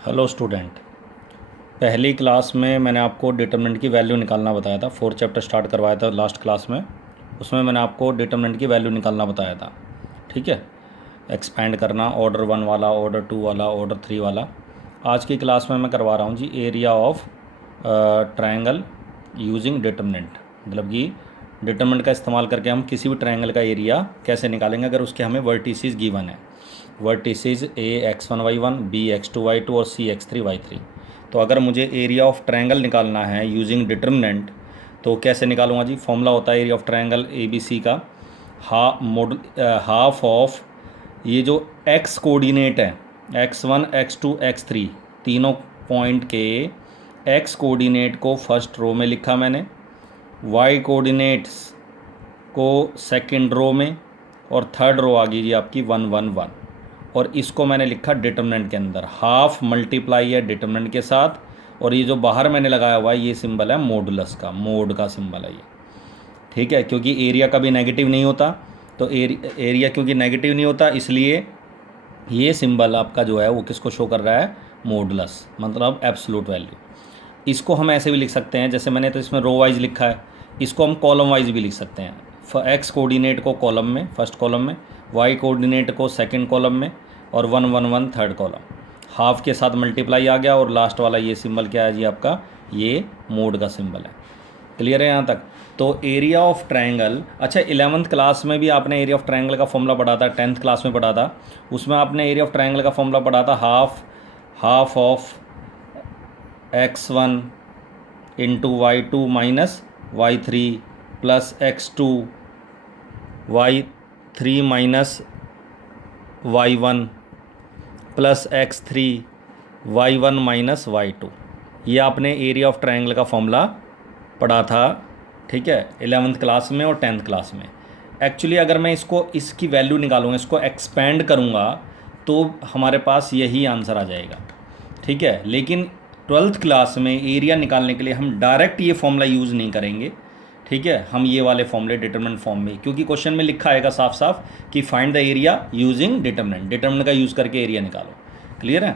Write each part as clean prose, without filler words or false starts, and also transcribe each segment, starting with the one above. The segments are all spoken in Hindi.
Hello student. पहली क्लास में मैंने आपको डिटरमिनेंट की वैल्यू निकालना बताया था। फोर्थ चैप्टर स्टार्ट करवाया था लास्ट क्लास में। उसमें मैंने आपको डिटरमिनेंट की वैल्यू निकालना बताया था। ठीक है, एक्सपेंड करना ऑर्डर 1 वाला, ऑर्डर 2 वाला, ऑर्डर 3 वाला। आज की क्लास में मैं करवा रहा हूँ जी area of triangle using determinant. मतलब कि डिटरमिनेंट का इस्तेमाल करके हम किसी भी ट्रायंगल का एरिया कैसे निकालेंगे अगर उसके हमें वर्टिसेस गिवन है। Vertices A x1 y1, B x2 y2 और सी x3 y3। तो अगर मुझे एरिया ऑफ ट्रायंगल निकालना है यूजिंग डिटरमिनेंट तो कैसे निकालूंगा जी। फॉर्मूला होता है area of triangle A B C का हाफ ऑफ ये जो x कोऑर्डिनेट है x1 x2 x3 तीनों पॉइंट के x कोऑर्डिनेट को फर्स्ट रो में लिखा मैंने, y कोऑर्डिनेट्स को सेकंड रो में और थर्ड रो आ गई जी आपकी 1 1 1। और इसको मैंने लिखा डिटरमिनेंट के अंदर, हाफ मल्टीप्लाई है डिटरमिनेंट के साथ। और ये जो बाहर मैंने लगाया हुआ है ये सिंबल है मॉडुलस का, मोड का सिंबल है ये। ठीक है, क्योंकि एरिया कभी नेगेटिव नहीं होता। तो एरिया क्योंकि नेगेटिव नहीं होता इसलिए ये सिंबल आपका जो है वो किसको शो कर रहा है, मॉडुलस, मतलब एब्सोल्यूट वैल्यू। इसको हम ऐसे भी लिख सकते हैं, जैसे मैंने तो इसमें रो वाइज लिखा है, इसको हम कॉलम वाइज भी लिख सकते हैं। एक्स कोऑर्डिनेट को कॉलम में, फर्स्ट कॉलम में, वाई कोऑर्डिनेट को सेकंड कॉलम में और 1 1 1 थर्ड कॉलम। हाफ के साथ मल्टीप्लाई आ गया और लास्ट वाला ये सिंबल क्या है जी आपका, ये मोड का सिंबल है। क्लियर है यहाँ तक। तो एरिया ऑफ ट्रायंगल, अच्छा 11th क्लास में भी आपने एरिया ऑफ ट्रायंगल का फॉर्मूला पढ़ा था, 10th क्लास में पढ़ा था। उसमें आपने एरिया ऑफ ट्रायंगल का फॉर्मूला पढ़ा था half of x1 into y2 minus y3 plus x2 y3 minus y1 plus x3 y1 minus y2। ये आपने एरिया ऑफ ट्रायंगल का फॉर्मूला पढ़ा था। ठीक है, 11th क्लास में और 10th क्लास में। एक्चुअली अगर मैं इसकी वैल्यू निकालूंगा, इसको एक्सपेंड करूंगा तो हमारे पास यही आंसर आ जाएगा। ठीक है, लेकिन 12th क्लास में एरिया निकालने के लिए हम डायरेक्ट ये फॉर्मूला यूज़ नहीं करेंगे। ठीक है, हम ये वाले फॉर्मूले डिटरमिनेंट फॉर्म में, क्योंकि क्वेश्चन में लिखा आएगा साफ साफ कि find the area using determinant, determinant का यूज़ करके एरिया निकालो। क्लियर है।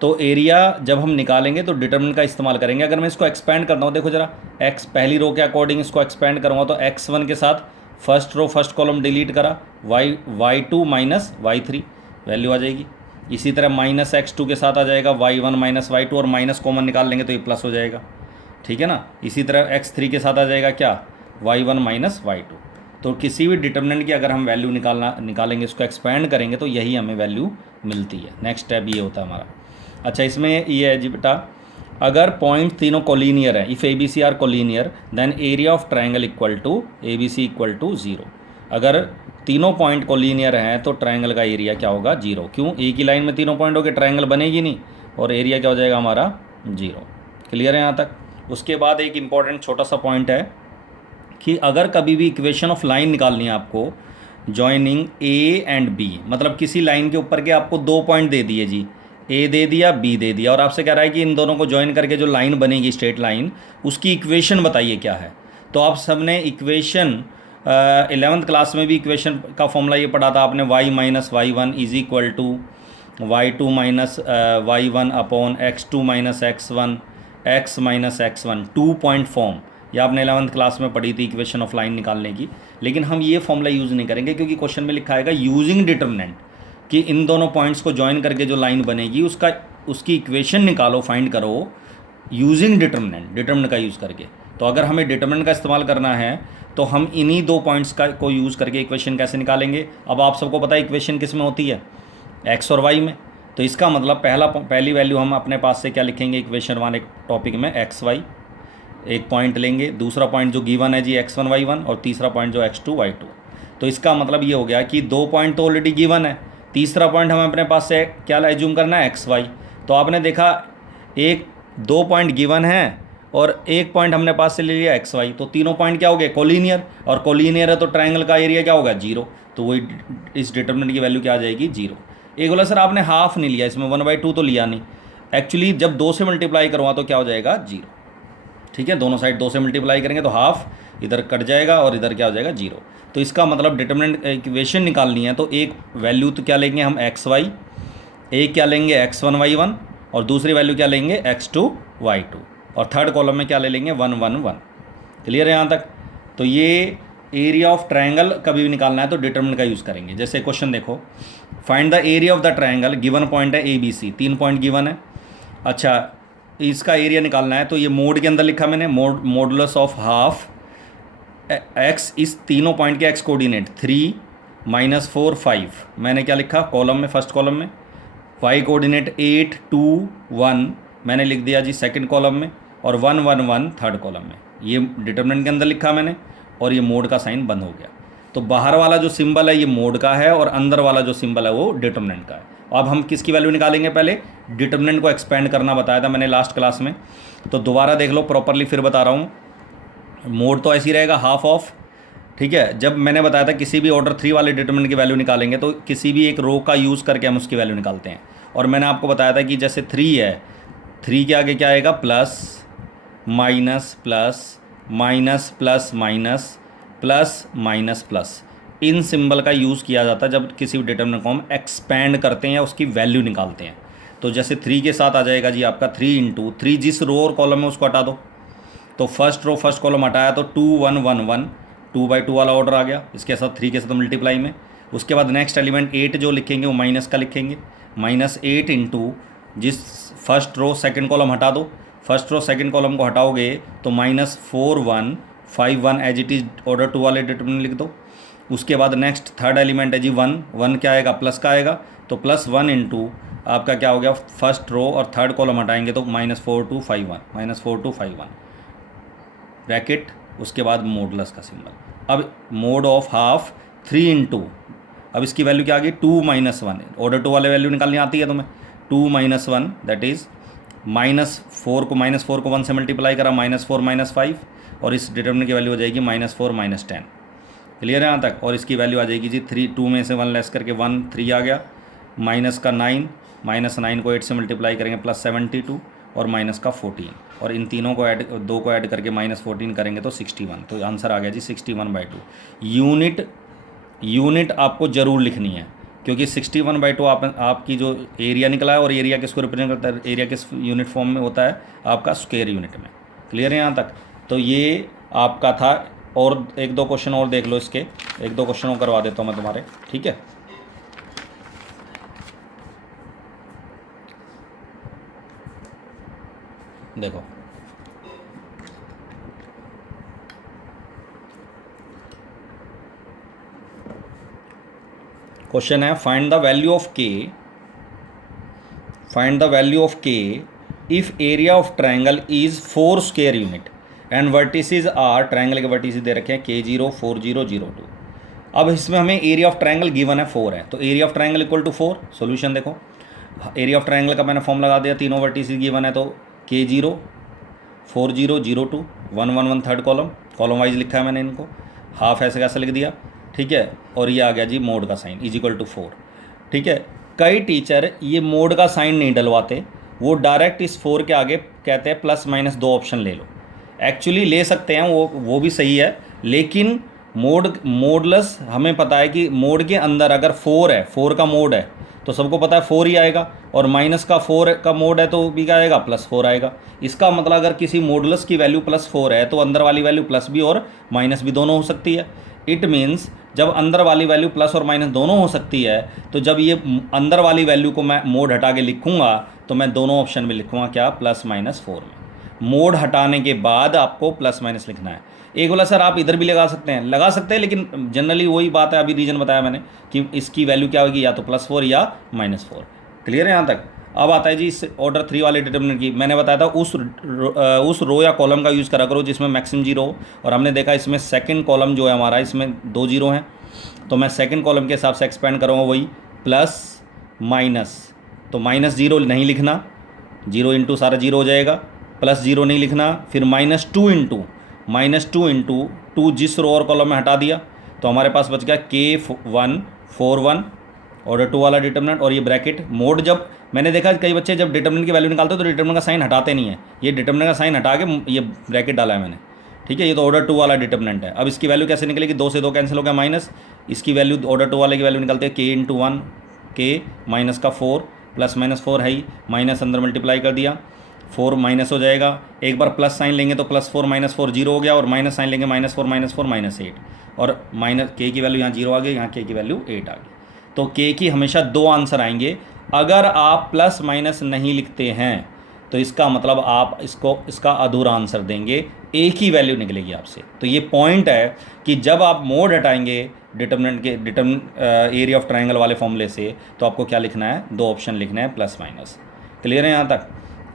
तो एरिया जब हम निकालेंगे तो डिटरमिनेंट का इस्तेमाल करेंगे। अगर मैं इसको एक्सपेंड करता हूँ, देखो जरा, एक्स पहली रो के अकॉर्डिंग इसको एक्सपेंड करूँगा तो x1 के साथ first row first column delete करा, y2 माइनस y3 वैल्यू आ जाएगी। इसी तरह माइनस x2 के साथ आ जाएगा y1 माइनस y2 और माइनस कॉमन निकाल लेंगे तो ये प्लस हो जाएगा। ठीक है ना। इसी तरह x3 के साथ आ जाएगा क्या, y1 माइनस y2। तो किसी भी डिटरमिनेंट की अगर हम वैल्यू निकालेंगे, इसको एक्सपेंड करेंगे तो यही हमें वैल्यू मिलती है। नेक्स्ट स्टेप ये होता है हमारा। अच्छा, इसमें ये है जी बेटा, अगर पॉइंट तीनों कोलिनियर है, if A B C are collinear then area of triangle equal to A B C equal to 0। अगर तीनों पॉइंट कोलिनियर हैं तो ट्रायंगल का एरिया क्या होगा, 0। क्यों, एक ही लाइन में तीनों पॉइंट हो गए, ट्रायंगल बनेगी नहीं और एरिया क्या हो जाएगा हमारा, 0। क्लियर है यहाँ तक। उसके बाद एक इंपॉर्टेंट छोटा सा पॉइंट है कि अगर कभी भी इक्वेशन ऑफ लाइन निकालनी है आपको जॉइनिंग ए एंड बी, मतलब किसी लाइन के ऊपर के आपको 2 पॉइंट दे दिए जी, ए दे दिया बी दे दिया, और आपसे कह रहा है कि इन दोनों को ज्वाइन करके जो लाइन बनेगी स्ट्रेट लाइन, उसकी इक्वेशन बताइए क्या है। तो आप सबने इक्वेशन 11th क्लास में भी इक्वेशन का फॉर्मूला ये पढ़ा था आपने, y minus y1 is equal to y2 minus y1 upon x2 minus x1 x minus x1, 2 point form. ये आपने 11th क्लास में पढ़ी थी इक्वेशन ऑफ लाइन निकालने की। लेकिन हम ये फॉर्मूला यूज़ नहीं करेंगे क्योंकि क्वेश्चन में लिखा आएगा यूजिंग डिटरमिनेंट, कि इन दोनों पॉइंट्स को ज्वाइन करके जो लाइन बनेगी उसकी इक्वेशन निकालो, फाइंड करो यूजिंग डिटरमिनेंट, डिटरमिनेंट का यूज़ करके। तो अगर हमें डिटरमिनेंट का इस्तेमाल करना है तो हम इन्हीं 2 पॉइंट्स को यूज़ करके इक्वेशन कैसे निकालेंगे। अब आप सबको पता है इक्वेशन किस में होती है, एक्स और वाई में। तो इसका मतलब पहली वैल्यू हम अपने पास से क्या लिखेंगे इक्वेशन 1 एक टॉपिक में, एक्स वाई एक पॉइंट लेंगे, दूसरा पॉइंट जो गिवन है जी x1 y1 और तीसरा पॉइंट जो x2 y2। तो इसका मतलब ये हो गया कि 2 पॉइंट तो ऑलरेडी गिवन है, तीसरा पॉइंट हमें अपने पास से क्या एज्यूम करना है, एक्स वाई। तो आपने देखा 2 पॉइंट गिवन है और 1 पॉइंट हमने पास से ले लिया एक्स वाई, तो तीनों पॉइंट क्या हो गए, कोलिनियर, और कोलिनियर है तो ट्रायंगल का एरिया क्या होगा, 0। तो वही इस डिटरमिनेंट की वैल्यू क्या आ जाएगी, 0। एक बोला सर आपने हाफ नहीं लिया, इसमें 1/2 तो लिया नहीं। एक्चुअली जब 2 से मल्टीप्लाई करूँगा तो क्या हो जाएगा, 0। ठीक है, दोनों साइड 2 से मल्टीप्लाई करेंगे तो हाफ इधर कट जाएगा और इधर क्या हो जाएगा, 0। तो इसका मतलब डिटरमिनेंट इक्वेशन निकालनी है तो एक वैल्यू तो क्या लेंगे हम, एक्स वाई, एक क्या लेंगे x1 y1 और दूसरी वैल्यू क्या लेंगे x2 y2, और थर्ड कॉलम में क्या ले लेंगे 1 1 1। क्लियर है यहाँ तक? तो ये एरिया ऑफ ट्रायंगल कभी भी निकालना है तो डिटरमिनेंट का यूज़ करेंगे। जैसे क्वेश्चन देखो, find the area of the triangle, given point है ABC, 3 पॉइंट गिवन है। अच्छा, इसका एरिया निकालना है तो ये मोड के अंदर लिखा मैंने, मॉडुलस ऑफ हाफ x, इस तीनों पॉइंट के x कोऑर्डिनेट 3 -4 5 मैंने क्या लिखा कॉलम में, फर्स्ट कॉलम में। y कोऑर्डिनेट 8 2 1 मैंने लिख दिया जी सेकंड कॉलम में, और 1 1 1 थर्ड कॉलम में। ये डिटरमिनेंट के अंदर लिखा मैंने, और ये मोड का साइन बंद हो गया। तो बाहर वाला जो सिंबल है ये मोड का है, और अंदर वाला जो सिंबल है वो डिटरमिनेंट का है। अब हम किसकी वैल्यू निकालेंगे? पहले डिटरमिनेंट को एक्सपेंड करना बताया था मैंने लास्ट क्लास में, तो दोबारा देख लो प्रॉपरली, फिर बता रहा हूँ। मोड तो ऐसे ही रहेगा, हाफ ऑफ, ठीक है। जब मैंने बताया था किसी भी ऑर्डर 3 वाले डिटरमिनेंट की वैल्यू निकालेंगे तो किसी भी एक रो का यूज़ करके हम उसकी वैल्यू निकालते हैं। और मैंने आपको बताया था कि जैसे 3 है, 3 के आगे क्या आएगा? Plus minus plus minus plus minus plus minus plus, इन सिंबल का यूज़ किया जाता है जब किसी भी डिटरमिनेंट को हम एक्सपैंड करते हैं या उसकी वैल्यू निकालते हैं। तो जैसे 3 के साथ आ जाएगा जी आपका 3 × 3, जिस रो और कॉलम में उसको हटा दो। तो फर्स्ट रो फर्स्ट कॉलम हटाया तो 2 1 1 1, 2/2 वाला ऑर्डर आ गया, इसके साथ 3 के साथ मल्टीप्लाई में। उसके बाद नेक्स्ट एलिमेंट 8 जो लिखेंगे वो माइनस का लिखेंगे, -8 × जिस फर्स्ट रो सेकंड कॉलम हटा दो, फर्स्ट रो सेकंड कॉलम को हटाओगे तो -4 1 5 1 एज इट इज़ ऑर्डर 2 वाले डिटरमिनेंट लिख दो। उसके बाद नेक्स्ट थर्ड एलिमेंट है जी 1 1 क्या आएगा? प्लस का आएगा, तो +1 × आपका क्या हो गया? फर्स्ट रो और थर्ड कॉलम हटाएंगे तो -4 2 5 1, -4 2 5 1 ब्रैकेट, उसके बाद मॉडुलस का सिंबल। अब मोड ऑफ हाफ 3 × अब इसकी वैल्यू क्या आ गई? 2 - 1, ऑर्डर 2 वाले वैल्यू निकालनी आती है तुम्हें। 2 - 1 दैट इज़ -4 को 1 से मल्टीप्लाई करा, -4 -5, और इस डिटरमिनेंट की वैल्यू हो जाएगी -4 -10। क्लियर है यहाँ तक? और इसकी वैल्यू आ जाएगी जी 3, 2 में से 1 लेस करके 1 3 आ गया, माइनस का 9, -9 को 8 से मल्टीप्लाई करेंगे +72, और माइनस का 14, और इन तीनों को ऐड, 2 को ऐड करके -14 करेंगे तो 61। तो आंसर आ गया जी 61/2। यूनिट आपको ज़रूर लिखनी है, क्योंकि 61/2 आपकी जो एरिया निकला है, और एरिया किसको रिप्रेजेंट करता है? एरिया किस यूनिट फॉर्म में होता है? आपका स्क्वायर यूनिट में। क्लियर है यहाँ तक? तो ये आपका था। और 1-2 क्वेश्चन और देख लो इसके, 1-2 क्वेश्चन और करवा देता हूँ मैं तुम्हारे, ठीक है। देखो, क्वेश्चन है find the value of K if area of triangle is 4 square unit and vertices are, triangle के वर्टिसेस दे रखे हैं K0 4 0 0 2। अब इसमें हमें एरिया ऑफ ट्रायंगल गिवन है 4 है, तो area of triangle equal to 4। Solution देखो, एरिया ऑफ ट्रायंगल का मैंने फॉर्म लगा दिया, तीनों वर्टिसेस गिवन है, तो K0 4 0 0 2 1 1 1 थर्ड कॉलम वाइज लिखा है मैंने इनको, हाफ ऐसे कैसे लिख दिया, ठीक है। और ये आ गया जी मोड का साइन = 4, ठीक है। कई टीचर ये मोड का साइन नहीं डलवाते, वो डायरेक्ट इस 4 के आगे कहते हैं +-2 ऑप्शन ले लो। एक्चुअली ले सकते हैं, वो भी सही है, लेकिन मोडलस हमें पता है कि मोड के अंदर अगर 4 है, 4 का मोड है तो सबको पता है 4 ही आएगा, और -4 का मोड है तो भी क्या आएगा? +4 आएगा। इसका मतलब अगर किसी मोडलस की वैल्यू +4 है तो अंदर वाली वैल्यू प्लस भी और माइनस भी दोनों हो सकती है। इट मीन्स जब अंदर वाली वैल्यू प्लस और माइनस दोनों हो सकती है, तो जब ये अंदर वाली वैल्यू को मैं मोड हटा के लिखूंगा तो मैं दोनों ऑप्शन में लिखूंगा क्या? +-4 में। मोड हटाने के बाद आपको +- लिखना है। एक बोला सर आप इधर भी लगा सकते हैं, लेकिन जनरली वही बात है, अभी रीजन बताया मैंने कि इसकी वैल्यू क्या होगी, या तो +4 या -4। क्लियर है यहाँ तक? अब आता है जी इस ऑर्डर 3 वाले डिटरमिनेंट की। मैंने बताया था उस रो या कॉलम का यूज़ करा करो जिसमें मैक्सिमम 0 हो, और हमने देखा इसमें सेकंड कॉलम जो है हमारा, इसमें 2 0 हैं, तो मैं सेकंड कॉलम के हिसाब से एक्सपेंड करूँगा, वही +-, तो -0 नहीं लिखना, 0 × सारा 0 हो जाएगा, +0 नहीं लिखना, फिर -2 × 2 जिस रो और कॉलम में हटा दिया तो हमारे पास बच गया K1 4 1 ऑर्डर 2 वाला डिटरमिनेंट, और ये ब्रैकेट मोड। जब मैंने देखा कई बच्चे जब डिटरमिनेंट की वैल्यू निकालते हैं तो डिटरमिनेंट का साइन हटाते नहीं है, ये डिटरमिनेंट का साइन हटा के ये ब्रैकेट डाला है मैंने, ठीक है। ये तो ऑर्डर 2 वाला डिटरमिनेंट है। अब इसकी वैल्यू कैसे निकलेगी? 2 से 2 कैंसिल हो गया, माइनस, इसकी वैल्यू ऑर्डर 2 वाले की वैल्यू निकलते हैं K × 1 K -4 प्लस माइनस 4 है ही, माइनस अंदर मल्टीप्लाई कर दिया, 4 माइनस हो जाएगा, एक बार प्लस साइन लेंगे तो प्लस 4 माइनस 4 जीरो हो गया, और माइनस साइन लेंगे माइनस 4 माइनस 4 माइनस 8, और माइनस के की वैल्यू यहाँ जीरो आ गई, यहाँ के की वैल्यू 8 आ गई। तो के की हमेशा दो आंसर आएंगे। अगर आप प्लस माइनस नहीं लिखते हैं तो इसका मतलब आप इसका अधूरा आंसर देंगे, एक ही वैल्यू निकलेगी आपसे। तो ये पॉइंट है कि जब आप मोड हटाएंगे डिटर्मिनेंट के एरिया ऑफ ट्राइंगल वाले फॉर्मूले से, तो आपको क्या लिखना है, दो ऑप्शन लिखना है, प्लस माइनस। क्लियर है यहाँ तक?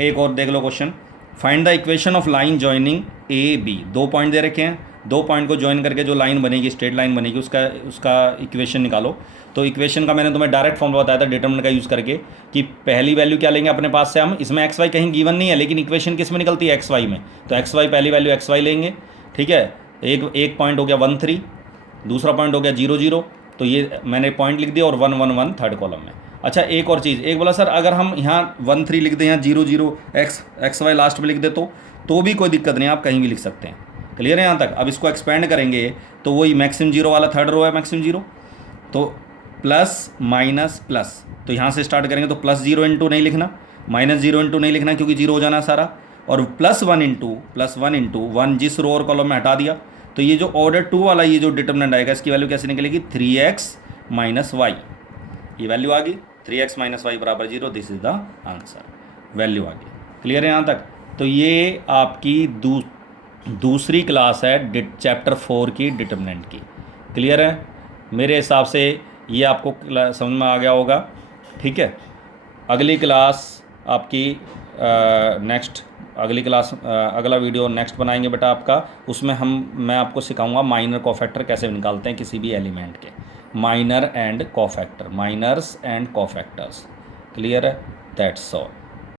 एक और देख लो question, find the equation of line joining A B. दो पॉइंट दे रखे हैं, दो पॉइंट को ज्वाइन करके जो लाइन बनेगी, स्ट्रेट लाइन बनेगी, उसका इक्वेशन निकालो। तो इक्वेशन का मैंने तुम्हें डायरेक्ट फॉर्मूला बताया था डिटरमिनेंट का यूज़ करके, कि पहली वैल्यू क्या लेंगे अपने पास से हम, इसमें एक्स वाई कहीं गिवन नहीं है, लेकिन इक्वेशन किस में निकलती है, एक्स वाई में, तो एक्स वाई पहली वैल्यू एक्स वाई लेंगे। ठीक है, एक पॉइंट हो गया 1 3, दूसरा पॉइंट हो गया 0 0, तो ये मैंने पॉइंट लिख दिया, और 1 1 1 थर्ड कॉलम में। अच्छा, एक और चीज़, एक बोला सर अगर हम यहाँ 1 3 लिख दें, यहाँ 0 0 एक्स वाई लास्ट में लिख दे तो भी कोई दिक्कत नहीं, आप कहीं भी लिख सकते हैं। क्लियर है यहाँ तक? अब इसको एक्सपेंड करेंगे तो वही मैक्सिमम जीरो वाला थर्ड रो है, मैक्सिमम जीरो, तो प्लस माइनस प्लस, तो यहाँ से स्टार्ट करेंगे तो प्लस 0 इंटू नहीं लिखना, माइनस 0 इंटू नहीं लिखना, क्योंकि जीरो हो जाना सारा, और प्लस 1 इंटू 1 जिस रो और कॉलम में हटा दिया। तो ये जो ऑर्डर 2 वाला ये जो डिटरमिनेंट आएगा, इसकी वैल्यू कैसे निकलेगी, 3x माइनस वाई, ये वैल्यू आ गई 3x माइनस वाई बराबर 0, this is the answer, value आ गई। क्लियर है यहाँ तक? तो ये आपकी दूसरी क्लास है चैप्टर 4 की डिटरमिनेंट की। क्लियर है? मेरे हिसाब से ये आपको समझ में आ गया होगा। ठीक है, अगली क्लास आपकी अगली क्लास अगला वीडियो नेक्स्ट बनाएंगे बेटा आपका, उसमें मैं आपको सिखाऊंगा माइनर कोफैक्टर कैसे निकालते हैं किसी भी एलिमेंट के, minor and cofactor, minors and cofactors. Clear है? That's all.